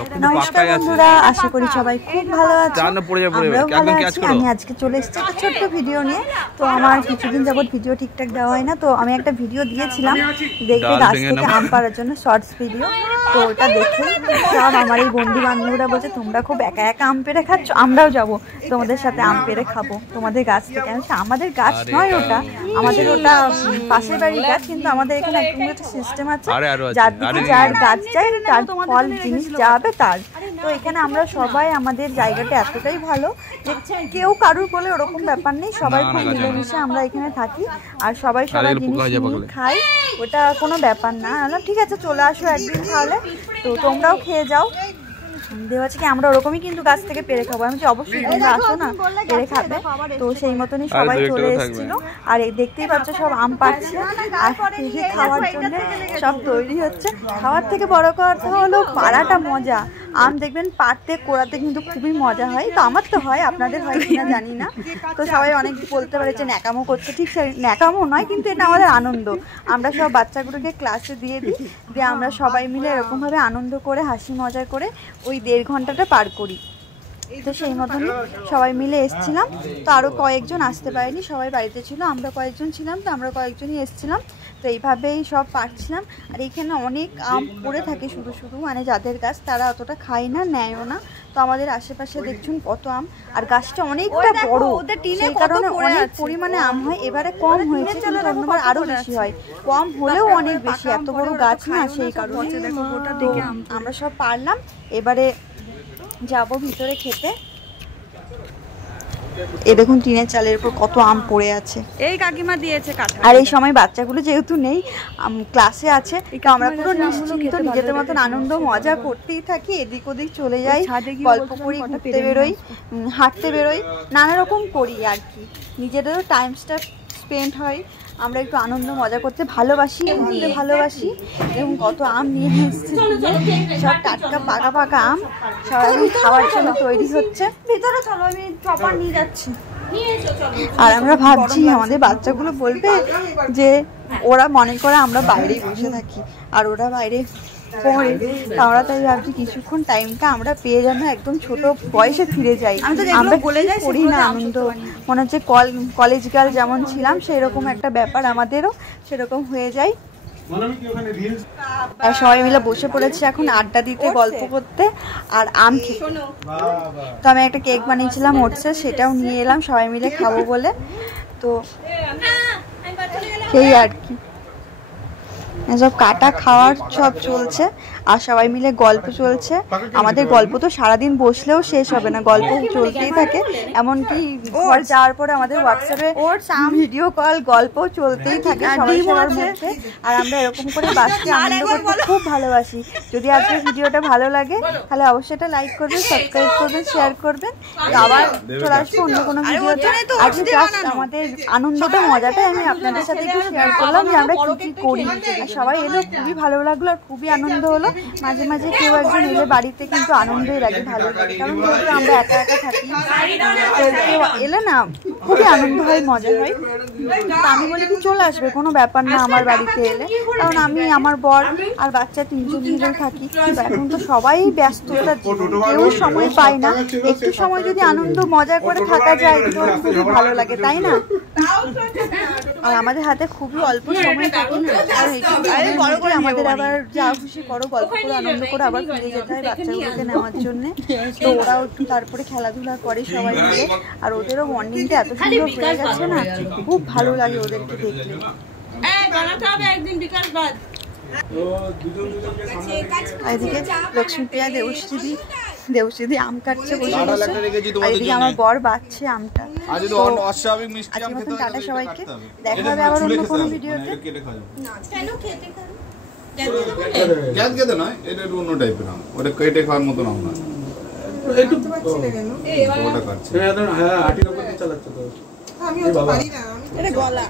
নমস্কার বন্ধুরা, আশা করি সবাই খুব ভালো আছেন। আমরাও ভালো আছি। আমি আজকে চলে এসেছি একটা ছোট্ট ভিডিও নিয়ে। তো আমার কিছুদিন যাবত ভিডিও ঠিকঠাক দেওয়া হয় না, তো আমি একটা ভিডিও দিয়েছিলাম দেখবে গাছ থেকে আম পাড়ার জন্য, শর্টস ভিডিও। তো ওটা দেখে সব আমার এই বন্ধু বান্ধবরা বলছে তোমরা খুব একা একা আম পেড়ে খাচ্ছ, আমরাও যাবো তোমাদের সাথে আম পেড়ে খাবো তোমাদের গাছ থেকে। আমাদের গাছ নয় ওটা, আমাদের ওটা পাশের বাড়ির গাছ, কিন্তু আমাদের এখানে একদম একটা সিস্টেম আছে, যার দিকে যার গাছ চাই তার ফল জিনিস যাবে তার। তো এখানে আমরা সবাই, আমাদের জায়গাটা এতটাই ভালো যে কেউ কারুর বলে ওরকম ব্যাপার নেই, সবাই খুব মিলেমিশে আমরা এখানে থাকি আর সবাই সবার জিনিস খাই, ওটা কোনো ব্যাপার না। ঠিক আছে চলে আসো একদিন তাহলে, তো তোমরাও খেয়ে যাও। দেওয়াছে কি আমরা ওরকমই কিন্তু গাছ থেকে পেরে খাবো। আমি অবশ্যই তোমরা আসো না, পেরে খাবে। তো সেই মতনই সবাই চলে এসেছিল আর দেখতেই পাচ্ছ সব আম পাড়ছে আর খাওয়ার জন্য সব তৈরি হচ্ছে। খাওয়ার থেকে বড় কথা হলো পাড়াটা মজা। আম দেখবেন পাড়তে কোড়াতে কিন্তু খুবই মজা হয়। তো আমার তো হয়, আপনাদের হয় কিনা জানি না। তো সবাই অনেক বলতে পারে যে ন্যাকামো করছে, ঠিক ন্যাকামো নয়, কিন্তু এটা আমাদের আনন্দ। আমরা সব বাচ্চাগুলোকে ক্লাসে দিয়ে দিই, দিয়ে আমরা সবাই মিলে এরকমভাবে আনন্দ করে হাসি মজা করে ওই 1.5 ঘন্টাটা পার করি। তো সেই মতনই সবাই মিলে এসছিলাম। তো আরও কয়েকজন আসতে পারেনি, সবাই বাড়িতে ছিল, আমরা কয়েকজন ছিলাম, তো আমরা কয়েকজনই এসছিলাম। তো এইভাবেই সব পারছিলাম। আর এইখানে অনেক আম পড়ে থাকে শুধু শুধু, মানে যাদের গাছ তারা অতটা খায় না, নেয়ও না। তো আমাদের আশেপাশে দেখছুন কত আম, আর গাছটা অনেকটা বড়, সেই কারণে অনেক পরিমাণে আম হয়। এবারে কম হয়েছে, কিন্তু অন্যবার আরও বেশি হয়, কম হলেও অনেক বেশি, এত বড় গাছ না, সেই কারণে। তো আমরা সব পারলাম, এবারে যাবো ভিতরে খেতে। এই দেখুন টিনের চালের উপর কত আম পড়ে আছে, এই কাকিমা দিয়েছে কাটা। আর এই সময় বাচ্চাগুলো যেহেতু নেই, ক্লাসে আছে, আমরা পুরো নিশ্চিন্ত নিজেদের মতন আনন্দ মজা করতেই থাকি। এদিক ওদিক চলে যাই, গল্প করি, ঘুরতে বেরোই, হাঁটতে বেরোই, নানা রকম করি আর কি। নিজেদেরও টাইমটা স্পেন্ড হয়। আমরা একটু আনন্দ মজা করতে ভালোবাসি, ঘুরতে ভালোবাসি। এবং কত আম নিয়ে এসেছে, সব টাটকা পাকা পাকা আম, সবাই খাওয়ার জন্য তৈরি হচ্ছে। ভিতরে চলো, আমি চপার নিয়ে যাচ্ছি। আর আমরা ভাবছি আমাদের বাচ্চাগুলো বলবে যে ওরা মনে করে আমরা বাইরেই বসে থাকি আর ওরা বাইরে পড়ে। আমরা তাই ভাবছি কিছুক্ষণ টাইমটা আমরা পেয়ে যেন একদম ছোট বয়সে ফিরে যাই। আমরা বলে যাই করি না আনন্দ, মনে হচ্ছে কলেজ গার্ল যেমন ছিলাম সেই রকম একটা ব্যাপার আমাদেরও সেরকম হয়ে যায়। আর সবাই মিলে বসে পড়েছে এখন আড্ডা দিতে, গল্প করতে আর আম খেতে। তো আমি একটা কেক বানিয়েছিলাম ওটসের, সেটাও নিয়ে এলাম সবাই মিলে খাবো বলে। তো সেই আর কি, সব কাটা খাওয়ার সব চলছে আর সবাই মিলে গল্প চলছে। আমাদের গল্প তো সারাদিন বসলেও শেষ হবে না, গল্প চলতেই থাকে। এমনকি ঘর যাওয়ার পরে আমাদের হোয়াটসঅ্যাপে ভিডিও কল, গল্প চলতেই থাকে সবার মধ্যে। আর আমরা এরকম করে বাসকে আনন্দ করতে খুব ভালোবাসি। যদি আজকে ভিডিওটা ভালো লাগে তাহলে অবশ্যই এটা লাইক করবেন, সাবস্ক্রাইব করবেন, শেয়ার করবেন। আবার চলে আসবো অন্য কোনো ভিডিওতে। আজকে জাস্ট আমাদের আনন্দটা, মজাটাই আমি আপনাদের সাথে একটু শেয়ার করলাম যে আমরা কি কি করি। সবাই এলো, খুবই ভালো লাগলো আর খুবই আনন্দ হলো। মাঝে মাঝে কেউ একজন এলে বাড়িতে কিন্তু আনন্দই লাগে, ভালো লাগে, কারণ যেহেতু আমরা একা একা থাকি, কেউ এলে না খুবই আনন্দ হয়, মজা হয়। তো আমি বলি কি চলে আসবে, কোনো ব্যাপার না আমার বাড়িতে এলে, কারণ আমি, আমার বর আর বাচ্চা 3 জন মিলে থাকি। কিন্তু এখন তো সবাই ব্যস্ততা, কেউ সময় পায় না। একটু সময় যদি আনন্দ মজা করে থাকা যায় তো খুবই ভালো লাগে, তাই না? আর আমাদের হাতে খুবই অল্প সময় থাকে, আমাদের আবার যা খুশি করো, গল্প করে, আনন্দ করে আবার ফিরে যেতে হয় বাচ্চাগুলোকে নেওয়ার জন্য। তো ওরাও একটু তারপরে খেলাধুলা করে সবাই মিলে, আর ওদেরও বন্ডিংটা এত সুন্দর হয়ে গেছে না, খুব ভালো লাগে ওদেরকে দেখলে। এদিকে লক্ষ্মীপ্রিয়া দেবশ্রীদি আম কাটছে বসে বসে, আর এদিকে আমার বর বাচ্ছে আমটা। আজকের মতন টাটা সবাইকে, দেখা হবে আবার অন্য কোনো ভিডিওতে। খেতে নয়, এটা একটু অন্য টাইপের আম, ওটা কেটে খাওয়ার মতন আম না। গলা